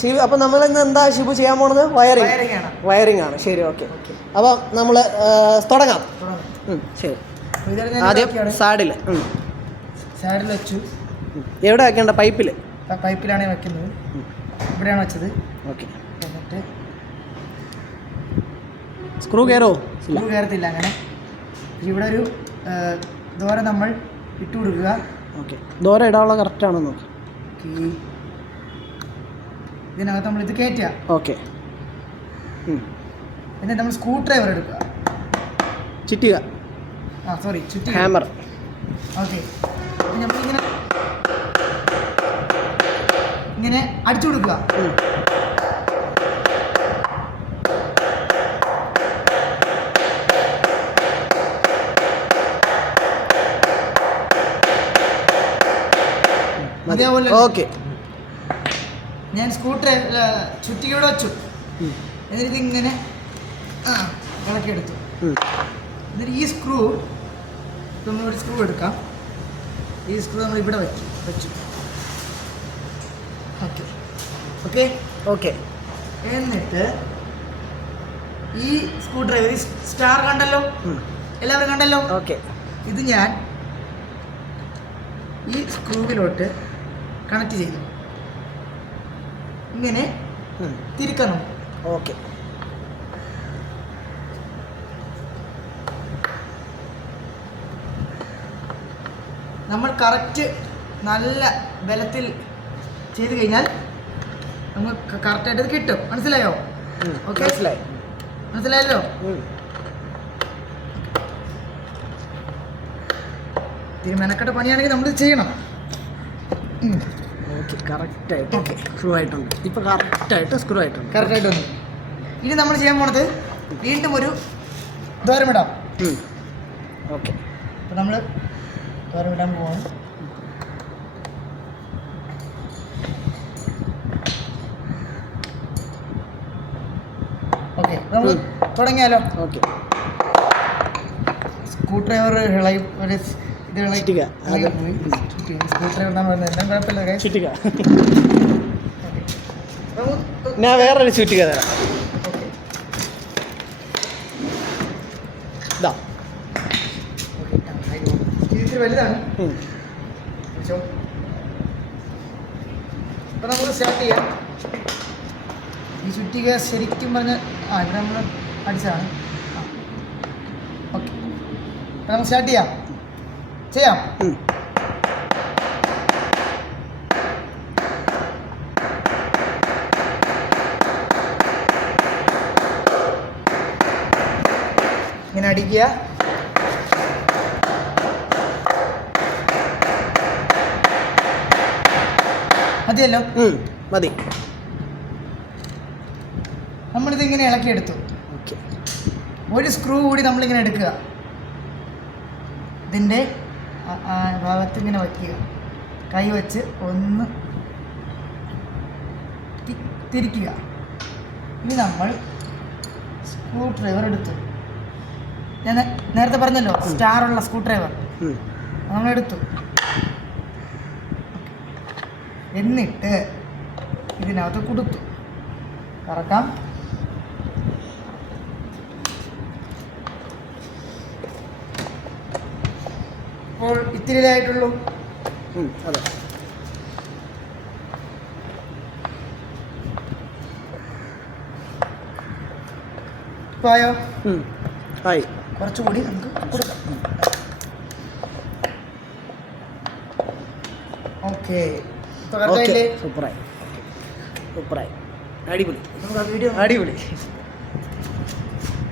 ഷിബു, അപ്പം നമ്മളിന്ന് എന്താ ഷിബു ചെയ്യാൻ പോണത്? വയറിംഗ് ആണ്. ശരി, ഓക്കെ. അപ്പം നമ്മൾ തുടങ്ങാം. ശരി, ആദ്യം സാഡിൽ വെച്ചു. എവിടെ വെക്കേണ്ട? പൈപ്പിലാണ് വെക്കുന്നത്. ഇവിടെയാണ് വെച്ചത്. ഓക്കെ. എന്നിട്ട് സ്ക്രൂ കയറത്തില്ല. അങ്ങനെ ഇവിടെ ഒരു ദോര നമ്മൾ ഇട്ട് കൊടുക്കുക. ഓക്കെ, ദോര ഇടാനുള്ള കറക്റ്റാണോ നോക്കി. ഇതിനകത്ത് നമ്മൾ ഇത് കയറ്റുക. ഓക്കെ. എന്നിട്ട് നമ്മൾ സ്ക്രൂ ഡ്രൈവർ എടുക്കുക. ചുറ്റുക. ഹാമർ. ഓക്കെ, നമ്മളിങ്ങനെ ഇങ്ങനെ അടിച്ചു കൊടുക്കുക. അതേപോലെ ഞാൻ ചുറ്റിക്കൂടെ വെച്ചു. എന്നിട്ട് ഇങ്ങനെ ഇളക്കിയെടുത്തു. എന്നിട്ട് ഈ സ്ക്രൂ നമ്മളൊരു സ്ക്രൂ എടുക്കാം. ഈ സ്ക്രൂ നമ്മൾ ഇവിടെ വെച്ചു. ഓക്കെ. എന്നിട്ട് ഈ സ്ക്രൂ ഡ്രൈവർ സ്റ്റാർ കണ്ടല്ലോ, എല്ലാവരും കണ്ടല്ലോ. ഓക്കെ, ഇത് ഞാൻ ഈ സ്ക്രൂവിലോട്ട് കണക്ട് ചെയ്തു. ഇങ്ങനെ തിരിക്കണം. ഓക്കെ. നമ്മൾ കറക്റ്റ് നല്ല ബലത്തിൽ ചെയ്ത് കഴിഞ്ഞാൽ നമുക്ക് കറക്റ്റായിട്ട് കിട്ടും. മനസ്സിലായോ? ഓക്കെ, മനസ്സിലായല്ലോ. ഇത്തിരി മെനക്കെട്ട പണിയാണെങ്കിൽ നമ്മൾ ചെയ്യണം. ഓക്കെ, കറക്റ്റായിട്ട് സ്ക്രൂ ആയിട്ടുണ്ട്. ഇപ്പോൾ കറക്റ്റായിട്ട് വന്നു. ഇനി നമ്മൾ ചെയ്യാൻ പോണത് വീണ്ടും ഒരു ദ്വാരമിടാം. ഓക്കെ, അപ്പോൾ നമ്മൾ ദ്വാരമിടാൻ പോവാണ്. ഓക്കെ, നമ്മൾ തുടങ്ങിയാലോ. ഓക്കെ, സ്ക്രൂ ഡ്രൈവർ ഞാൻ വേറൊരു ചുറ്റിക തരാം. ഇത്തിരി വലുതാണ്. ഇപ്പം നമുക്ക് സ്റ്റാർട്ട് ചെയ്യാം. ഈ ചുറ്റിക ശരിക്കും പറഞ്ഞാൽ ഇവിടെ നമ്മൾ അടിച്ചതാണ്. ഓക്കെ, അപ്പം നമുക്ക് സ്റ്റാർട്ട് ചെയ്യാം. ഇങ്ങനെ അടിക്കുക. മതിയല്ലോ. മതി. നമ്മളിതിങ്ങനെ ഇളക്കിയെടുത്തു. ഒരു സ്ക്രൂ കൂടി നമ്മളിങ്ങനെ എടുക്കുക. ഇതിൻ്റെ ഭാഗത്ത് ഇങ്ങനെ വയ്ക്കുക. കൈ വെച്ച് ഒന്ന് തിരിക്കുക. ഇനി നമ്മൾ സ്ക്രൂ ഡ്രൈവർ എടുത്തു. ഞാൻ നേരത്തെ പറഞ്ഞല്ലോ, സ്റ്റാറുള്ള സ്ക്രൂ ഡ്രൈവർ നമ്മളെടുത്തു. എന്നിട്ട് ഇതിനകത്ത് കൊടുത്തു. കറക്കാം. അപ്പോൾ ഇത്തിരിയായിട്ടുള്ളൂ. അതെ, ഇപ്പോൾ ആയോ? ആയി. കുറച്ചുകൂടി നമുക്ക് കൊടുക്കാം. ഓക്കെ, സൂപ്പറായി. അടിപൊളി.